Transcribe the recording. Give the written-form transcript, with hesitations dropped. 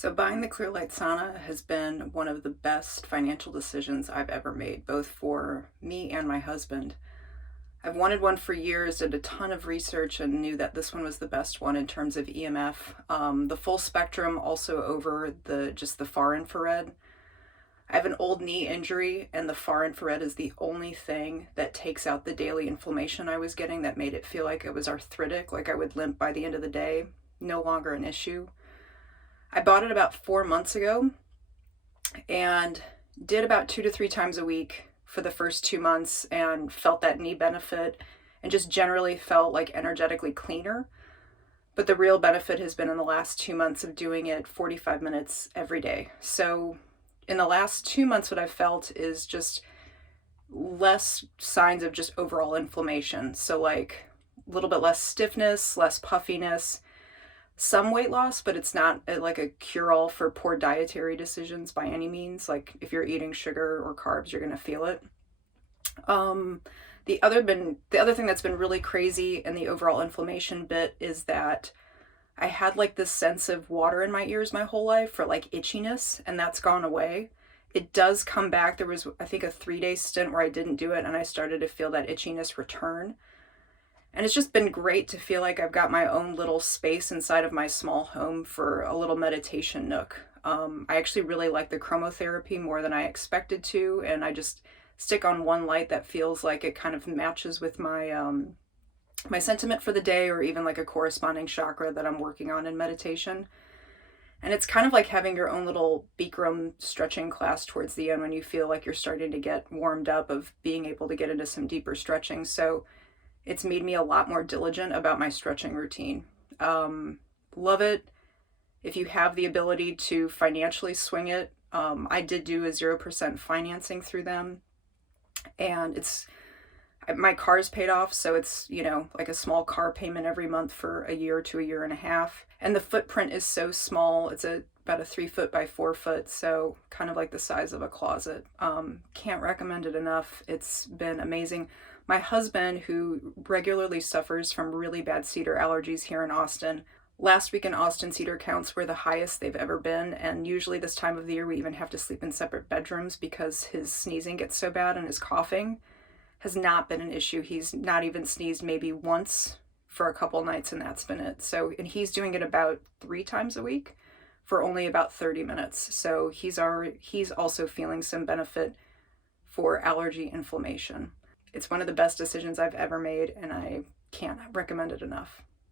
So buying the Clearlight sauna has been one of the best financial decisions I've ever made, both for me and my husband. I've wanted one for years, did a ton of research, and knew that this one was the best one in terms of EMF. The full spectrum, also over the far infrared. I have an old knee injury, and the far infrared is the only thing that takes out the daily inflammation I was getting that made it feel like it was arthritic, like I would limp by the end of the day. No longer an issue. I bought it about 4 months ago and did about 2 to 3 times a week for the first 2 months and felt that knee benefit and just generally felt like energetically cleaner. But the real benefit has been in the last 2 months of doing it 45 minutes every day. So in the last 2 months, what I've felt is just less signs of just overall inflammation. So like a little bit less stiffness, less puffiness, some weight loss, but it's not like a cure-all for poor dietary decisions by any means. Like if you're eating sugar or carbs, you're gonna feel it. Um, the other thing that's been really crazy in the overall inflammation bit is that I had like this sense of water in my ears my whole life for like itchiness, and that's gone away. It does come back. There was, I think, a 3 day stint where I didn't do it, and I started to feel that itchiness return. And it's just been great to feel like I've got my own little space inside of my small home for a little meditation nook. I actually really like the chromotherapy more than I expected to, and I just stick on one light that feels like it kind of matches with my sentiment for the day, or even like a corresponding chakra that I'm working on in meditation. And it's kind of like having your own little Bikram stretching class towards the end when you feel like you're starting to get warmed up of being able to get into some deeper stretching. So it's made me a lot more diligent about my stretching routine. Love it. If you have the ability to financially swing it, I did do a 0% financing through them, and it's my car's paid off, so it's, like a small car payment every month for a year to a year and a half. And the footprint is so small. It's about a 3 foot by 4 foot, so kind of like the size of a closet. Can't recommend it enough. It's been amazing. My husband, who regularly suffers from really bad cedar allergies here in Austin, last week in Austin, cedar counts were the highest they've ever been, and usually this time of the year we even have to sleep in separate bedrooms because his sneezing gets so bad and his coughing has not been an issue. He's not even sneezed maybe once for a couple nights, and that's been it. So, and he's doing it about 3 times a week for only about 30 minutes. So he's also feeling some benefit for allergy inflammation. It's one of the best decisions I've ever made, and I can't recommend it enough.